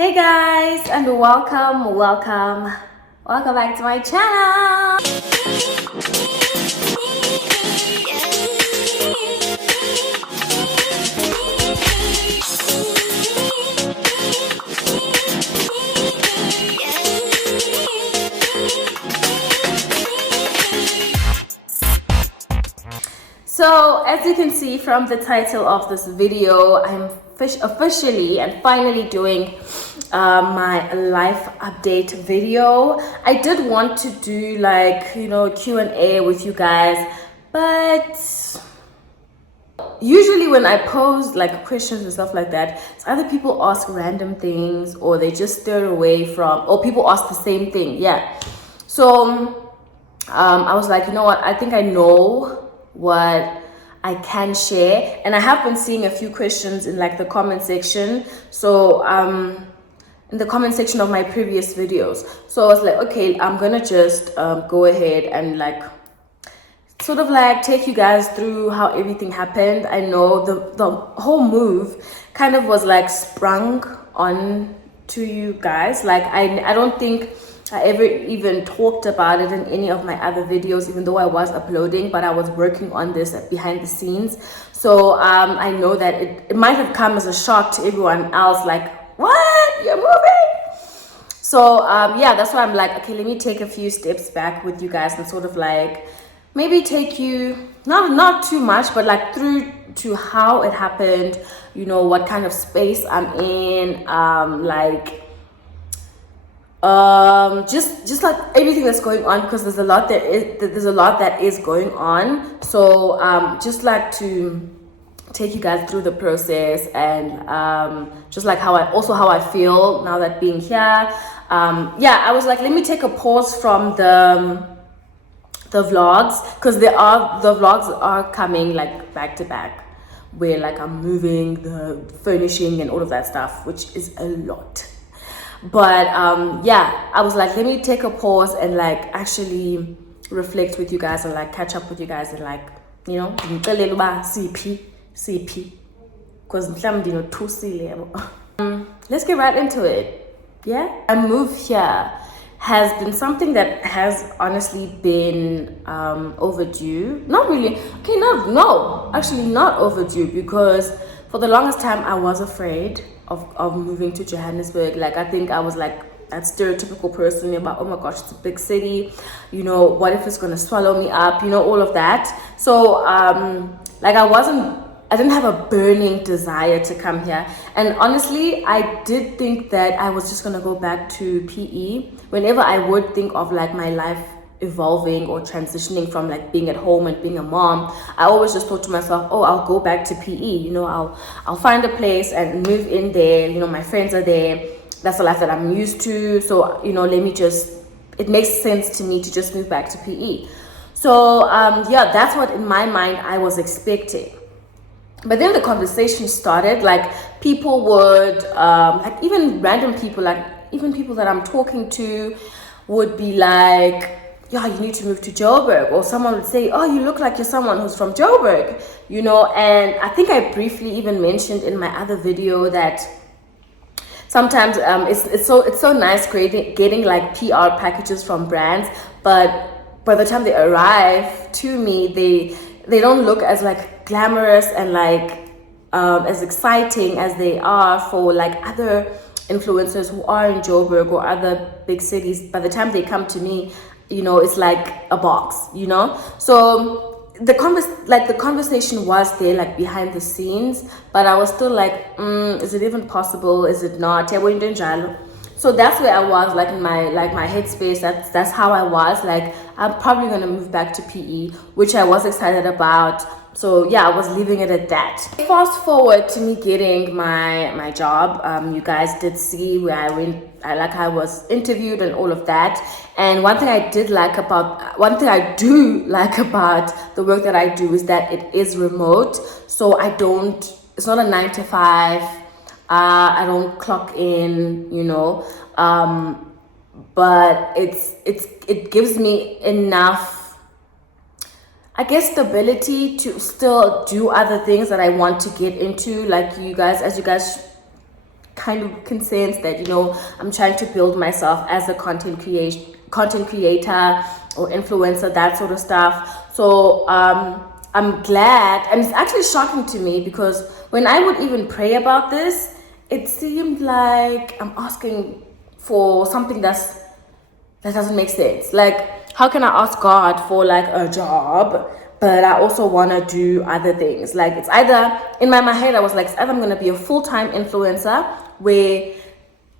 Hey guys, and welcome back to my channel. So as you can see from the title of this video, I'm officially and finally doing my life update video. I did want to do like, Q&A with you guys, but usually when I pose like questions and stuff like that, it's either people ask random things or they just steer away from, or people ask the same thing. So I was like, you know what, I think I know what I can share, and I have been seeing a few questions in like the comment section. So in the comment section of my previous videos, so I was like, okay, I'm gonna just go ahead and like sort of like take you guys through how everything happened. I know the whole move kind of was like sprung on to you guys. Like I don't think I ever even talked about it in any of my other videos, even though I was uploading, but I was working on this behind the scenes. So I know that it might have come as a shock to everyone else, like, what, you're moving? So yeah, that's why I'm like, okay, let me take a few steps back with you guys and sort of like maybe take you not too much, but like through to how it happened, what kind of space I'm in, just like everything that's going on, because there's a lot that is going on. So just like to take you guys through the process, and just like how I feel now that being here. I was like, let me take a pause from the vlogs, because the vlogs are coming like back to back, where like I'm moving, the furnishing and all of that stuff, which is a lot. But I was like, let me take a pause and like actually reflect with you guys and like catch up with you guys, and like, CP, because let's get right into it. A move here has been something that has honestly been overdue. Not really. Okay, no, actually not overdue, because for the longest time I was afraid of moving to Johannesburg. Like, I think I was like that stereotypical person about, oh my gosh, it's a big city, what if it's gonna swallow me up, all of that. So like I didn't have a burning desire to come here. And honestly, I did think that I was just gonna go back to PE. Whenever I would think of like my life evolving or transitioning from like being at home and being a mom, I always just thought to myself, oh, I'll go back to PE. I'll find a place and move in there. My friends are there. That's the life that I'm used to. So, it makes sense to me to just move back to PE. So, that's what in my mind I was expecting. But then the conversation started. Like, people would, like even random people, like even people that I'm talking to would be like, yeah, you need to move to Joburg. Or someone would say, oh, you look like you're someone who's from Joburg, and I think I briefly even mentioned in my other video that sometimes it's so nice getting like PR packages from brands, but by the time they arrive to me, they don't look as like glamorous and like as exciting as they are for like other influencers who are in Joburg or other big cities. By the time they come to me, it's like a box, So the conversation was there, like behind the scenes, but I was still like, is it even possible? Is it not? So that's where I was, like in my headspace. That's how I was. Like, I'm probably gonna move back to PE, which I was excited about. So I was leaving it at that. Fast forward to me getting my job. You guys did see where I went. I was interviewed and all of that. And one thing I do like about the work that I do is that it is remote. So it's not a 9 to 5. I don't clock in, but it gives me enough, I guess, stability to still do other things that I want to get into. Like, as you guys kind of can sense that, you know, I'm trying to build myself as a content creator or influencer, that sort of stuff. So I'm glad, and it's actually shocking to me because when I would even pray about this, it seemed like I'm asking for something that doesn't make sense. Like, how can I ask God for like a job, but I also want to do other things? Like, it's either, in my head, I was like, it's either I'm going to be a full-time influencer where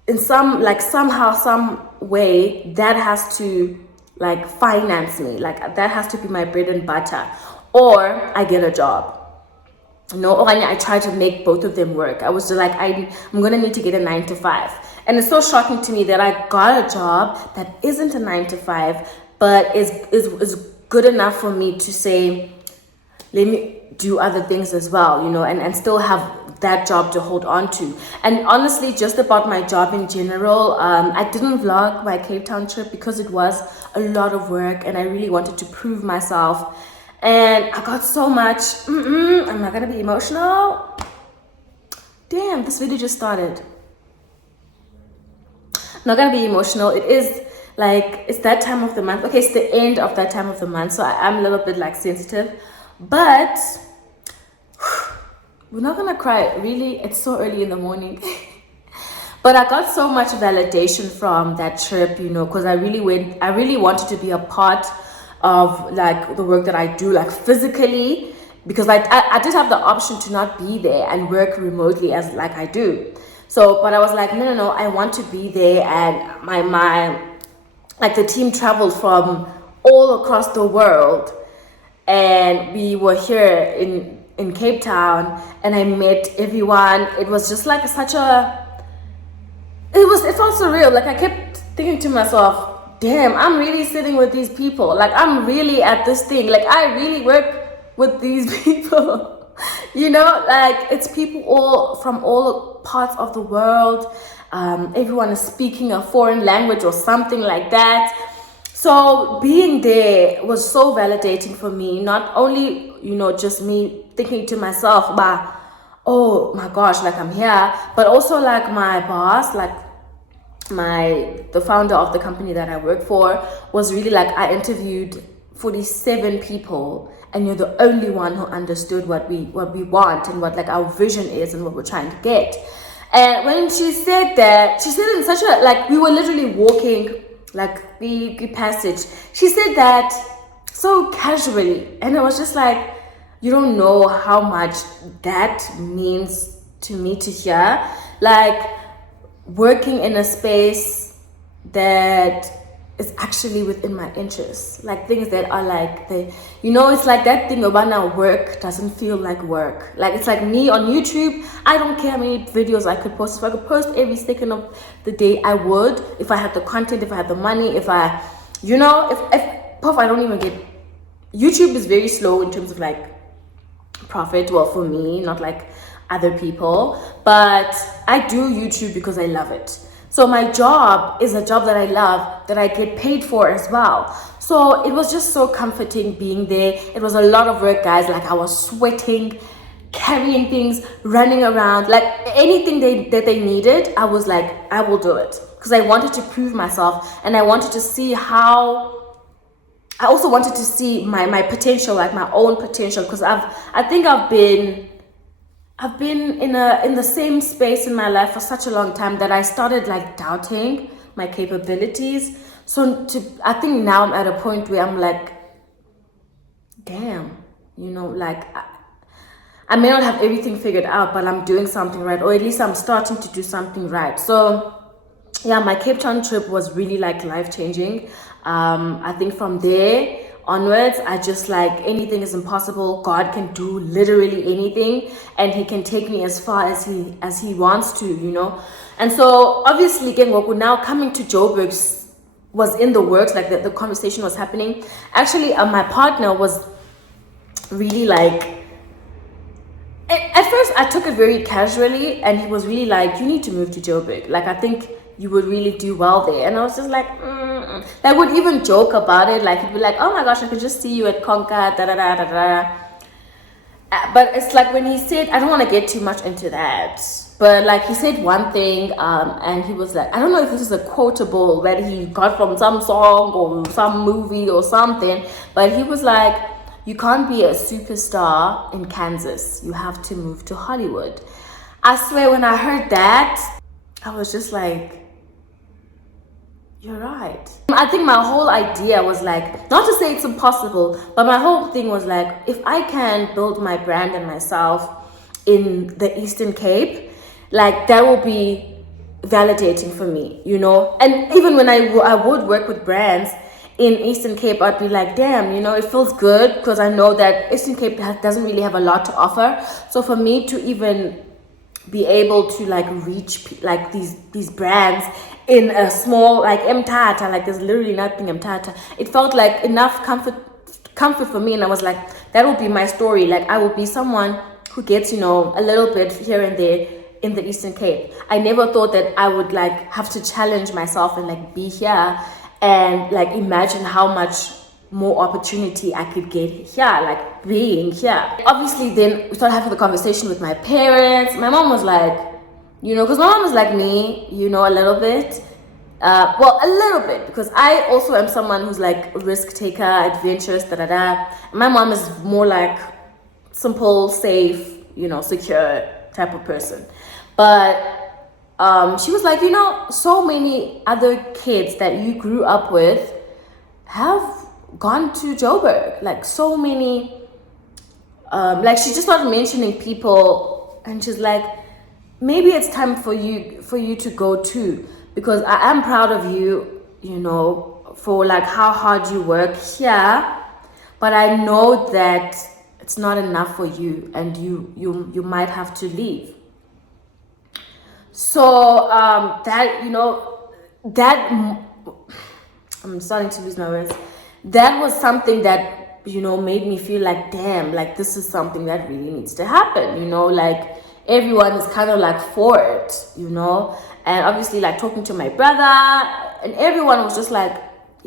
in somehow, some way, that has to like finance me. Like, that has to be my bread and butter, or I get a job. No, or I try to make both of them work. I was just like, I'm gonna need to get a 9 to 5. And it's so shocking to me that I got a job that isn't a 9 to 5, but is good enough for me to say, let me do other things as well, you know, and still have that job to hold on to. And honestly, just about my job in general, I didn't vlog my Cape Town trip because it was a lot of work and I really wanted to prove myself. And I got so much, I'm not gonna be emotional. Damn, this video just started. I'm not gonna be emotional. It is like, it's that time of the month. Okay, it's the end of that time of the month, so I'm a little bit like sensitive. But we're not gonna cry, really. It's so early in the morning. But I got so much validation from that trip, you know, because I really wanted to be a part of like the work that I do, like physically, because I did have the option to not be there and work remotely as like I do. So, but I was like, no, I want to be there. And my like the team traveled from all across the world, and we were here in Cape Town, and I met everyone. It was just like it felt surreal. Like I kept thinking to myself, damn, I'm really sitting with these people. Like, I'm really at this thing. Like, I really work with these people. You know, like, it's people all from all parts of the world. Everyone is speaking a foreign language or something like that. So being there was so validating for me. Not only, you know, just me thinking to myself, bah, oh my gosh, like I'm here, but also like my boss, like the founder of the company that I work for was really like, I interviewed 47 people and you're the only one who understood what we want and what like our vision is and what we're trying to get. And when she said that, she said it in such a, like, we were literally walking like the passage. She said that so casually, and I was just like, you don't know how much that means to me to hear. Like, working in a space that is actually within my interests, like things that are like you know, it's like that thing about now work doesn't feel like work. Like, it's like me on YouTube, I don't care how many videos I could post. If I could post every second of the day, I would. If I had the content, if I had the money, if I, you know, if puff, I don't even get, YouTube is very slow in terms of like profit. Well, for me, not like other people, but I do YouTube because I love it. So my job is a job that I love, that I get paid for as well. So it was just so comforting being there. It was a lot of work, guys. Like, I was sweating, carrying things, running around, like anything that they needed. I was like, I will do it, because I wanted to prove myself, and I wanted to see how, I also wanted to see my potential, like my own potential, because I think I've been in the same space in my life for such a long time that I started like doubting my capabilities. So I think now I'm at a point where I'm like, damn, you know, like I may not have everything figured out, but I'm doing something right, or at least I'm starting to do something right. So yeah, my Cape Town trip was really like life-changing. I think from there onwards, I just like, anything is impossible. God can do literally anything, and he can take me as far as he wants to, you know. And so obviously Kengoku, now coming to Joburg was in the works. Like the conversation was happening. Actually, my partner was really like, at first I took it very casually, and he was really like, you need to move to Joburg. Like, I think you would really do well there. And I was just like, I would even joke about it. Like, he'd be like, oh my gosh, I could just see you at Conca, da da da da da. But it's like, when he said, I don't want to get too much into that. But like he said one thing, and he was like, I don't know if this is a quotable that he got from some song or some movie or something, but he was like, you can't be a superstar in Kansas. You have to move to Hollywood. I swear when I heard that, I was just like, you're right. I think my whole idea was like, not to say it's impossible, but my whole thing was like, if I can build my brand and myself in the Eastern Cape, like that will be validating for me, you know. And even when I would work with brands in Eastern Cape, I'd be like, damn, you know, it feels good because I know that Eastern Cape doesn't really have a lot to offer. So for me to even be able to like reach like these brands in a small like Mtata, like there's literally nothing Mtata, it felt like enough comfort for me. And I was like, that will be my story. Like I will be someone who gets, you know, a little bit here and there in the Eastern Cape. I never thought that I would like have to challenge myself and like be here and like imagine how much more opportunity I could get here, like being here. Obviously then we started having the conversation with my parents. My mom was like, you know, because my mom is like me, you know, a little bit. Well, a little bit, because I also am someone who's like risk taker, adventurous, da. My mom is more like simple, safe, you know, secure type of person. But she was like, you know, so many other kids that you grew up with have gone to Joburg. Like so many, like she just started mentioning people, and she's like, maybe it's time for you to go too, because I am proud of you, you know, for like how hard you work here, but I know that it's not enough for you, and you might have to leave. So that, you know, that I'm starting to lose my words. That was something that, you know, made me feel like, damn, like this is something that really needs to happen, you know, like everyone is kind of like for it, you know. And obviously like talking to my brother and everyone was just like,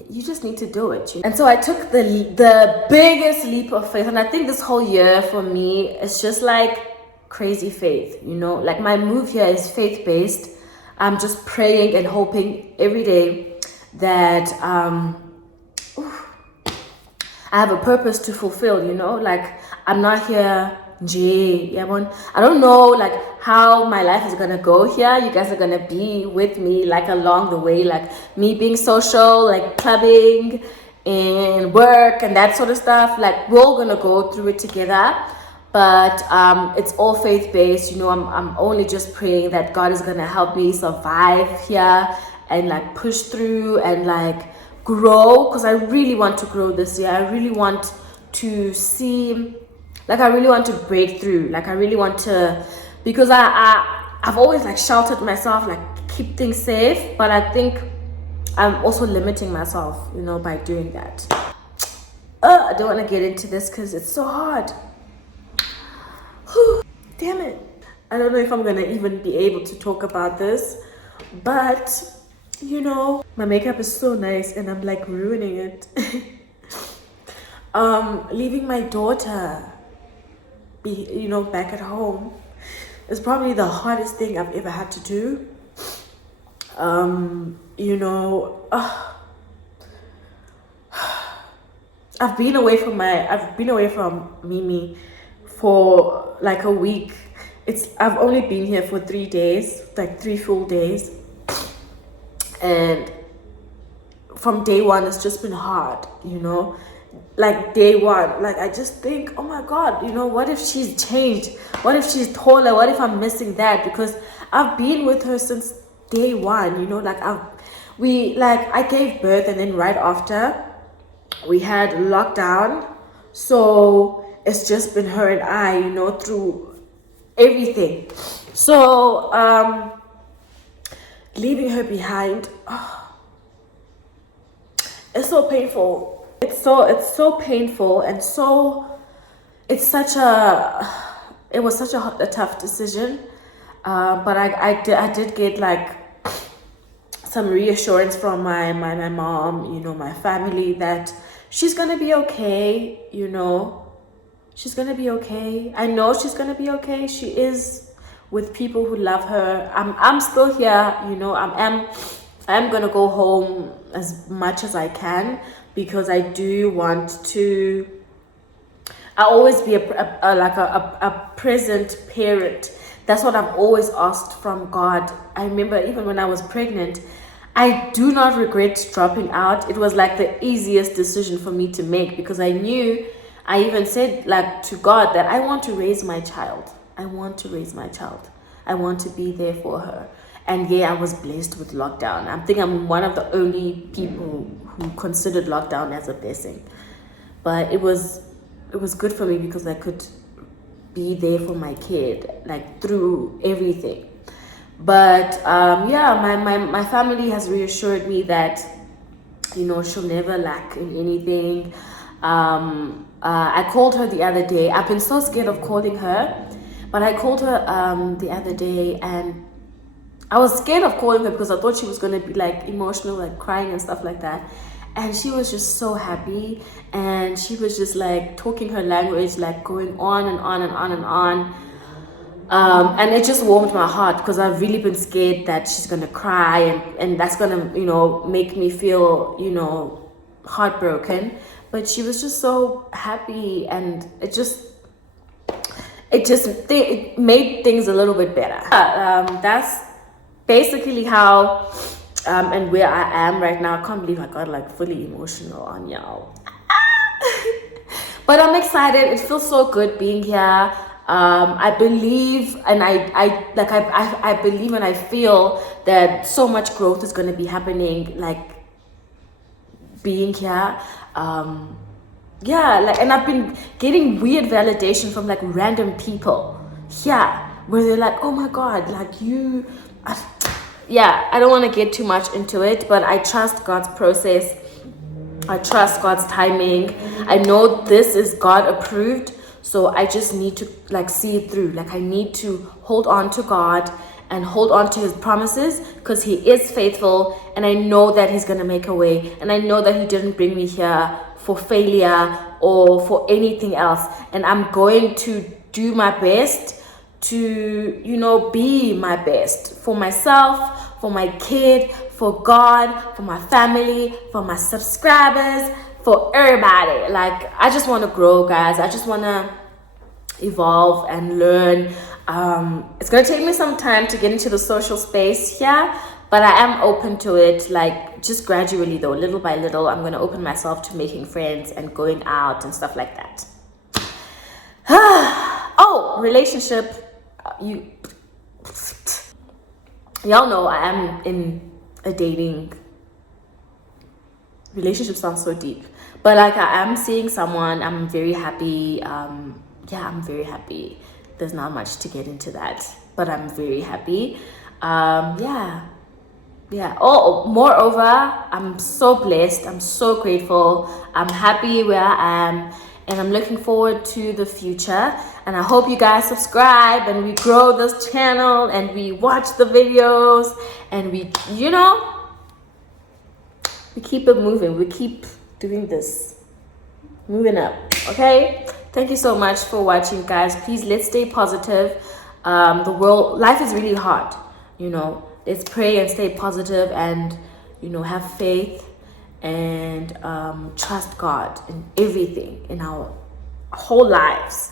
you just need to do it, you know? And so I took the biggest leap of faith, and I think this whole year for me is just like crazy faith, you know. Like my move here is faith-based. I'm just praying and hoping every day that I have a purpose to fulfill, you know. Like I'm not here I don't know like how my life is gonna go here. You guys are gonna be with me like along the way, like me being social, like clubbing and work and that sort of stuff. Like we're all gonna go through it together, but it's all faith-based, you know. I'm only just praying that God is gonna help me survive here and like push through and like grow, because I really want to grow this year. I really want to see, like I really want to break through, like I really want to, because I've always like sheltered myself, like keep things safe, but I think I'm also limiting myself, you know, by doing that. I don't want to get into this because it's so hard. Damn it. I don't know if I'm gonna even be able to talk about this, but you know, my makeup is so nice and I'm like ruining it. Leaving my daughter, you know, back at home is probably the hardest thing I've ever had to do. You know, I've been away from Mimi for like a week. I've only been here for 3 days, like 3 full days. And from day one, it's just been hard, you know. Like day one, like I just think, oh my God, you know, what if she's changed? What if she's taller? What if I'm missing that? Because I've been with her since day one, you know. Like I gave birth, and then right after we had lockdown, so it's just been her and I, you know, through everything. So leaving her behind, it's so painful. It's so painful, and it was such a tough decision, but I did get like some reassurance from my mom, you know, my family, that she's gonna be okay, you know. She's gonna be okay. I know she's gonna be okay. She is with people who love her. I'm still here, you know. I'm gonna go home as much as I can, because I do want to. I always be a present parent. That's what I've always asked from God. I remember even when I was pregnant, I do not regret dropping out. It was like the easiest decision for me to make, because I knew, I even said like to God that I want to raise my child. I want to raise my child. I want to be there for her. And yeah, I was blessed with lockdown. I think I'm one of the only people who considered lockdown as a blessing. But it was good for me, because I could be there for my kid, like through everything. But yeah, my family has reassured me that, you know, she'll never lack in anything. I called her the other day. I've been so scared of calling her, but I called her the other day, and I was scared of calling her because I thought she was going to be like emotional, like crying and stuff like that. And she was just so happy, and she was just like talking her language, like going on and on and on and on. And it just warmed my heart, because I've really been scared that she's gonna cry, and that's gonna, you know, make me feel, you know, heartbroken. But she was just so happy, and it made things a little bit better. That's basically how and where I am right now. I can't believe I got like fully emotional on y'all. But I'm excited. It feels so good being here. I believe, and I believe and I feel that so much growth is going to be happening, like being here. Yeah, like, and I've been getting weird validation from like random people. Yeah, where they're like, oh my God, like you. Yeah, I don't want to get too much into it, but I trust God's process. I trust God's timing. I know this is God approved, so I just need to like see it through. Like I need to hold on to God and hold on to his promises, because he is faithful, and I know that he's going to make a way, and I know that he didn't bring me here for failure or for anything else. And I'm going to do my best to, you know, be my best for myself, for my kid, for God, for my family, for my subscribers, for everybody. Like, I just want to grow, guys. I just want to evolve and learn. It's going to take me some time to get into the social space here, but I am open to it, like just gradually though, little by little. I'm going to open myself to making friends and going out and stuff like that. Oh, relationship. Y'all know I am in a dating relationship. Sounds so deep, but like I am seeing someone. I'm very happy. Yeah, I'm very happy. There's not much to get into that, but I'm very happy. Yeah. Oh, moreover, I'm so blessed. I'm so grateful. I'm happy where I am, and I'm looking forward to the future. And I hope you guys subscribe, and we grow this channel, and we watch the videos, and we, you know, we keep it moving. We keep doing this, moving up. Okay. Thank you so much for watching, guys. Please, let's stay positive. Life is really hard, you know. Let's pray and stay positive, and, you know, have faith and trust God in everything in our whole lives.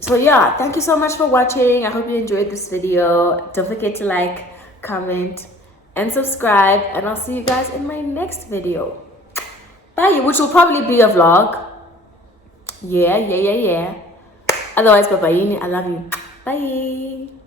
So yeah, thank you so much for watching. I hope you enjoyed this video. Don't forget to like, comment, and subscribe, and I'll see you guys in my next video. Bye, which will probably be a vlog. Yeah. Otherwise, bye-bye. I love you. Bye.